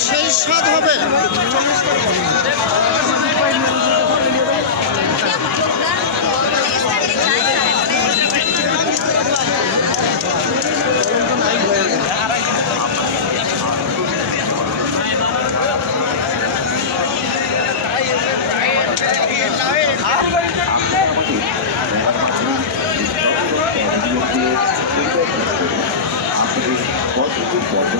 সেই স্বাদ হবে। Bye.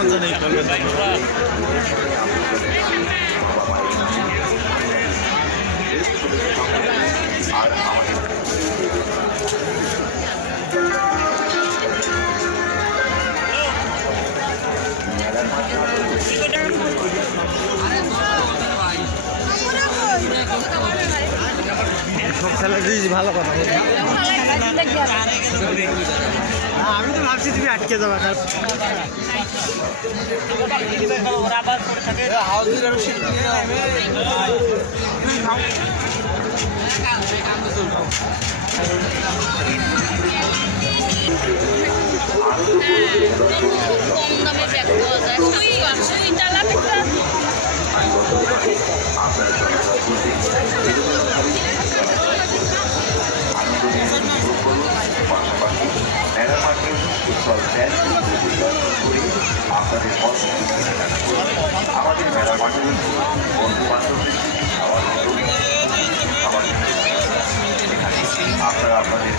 সব স্যালাড দিয়েছি ভালো কথা। আমি তো ভাবছি তুমি আটকে যাবা কম দামে ব্যাগ পাওয়া যায়। সুই পিঠা আমাদের মেলা মাঠে বন্ধু বান্ধবদের খাওয়ার আপনারা আপনাদের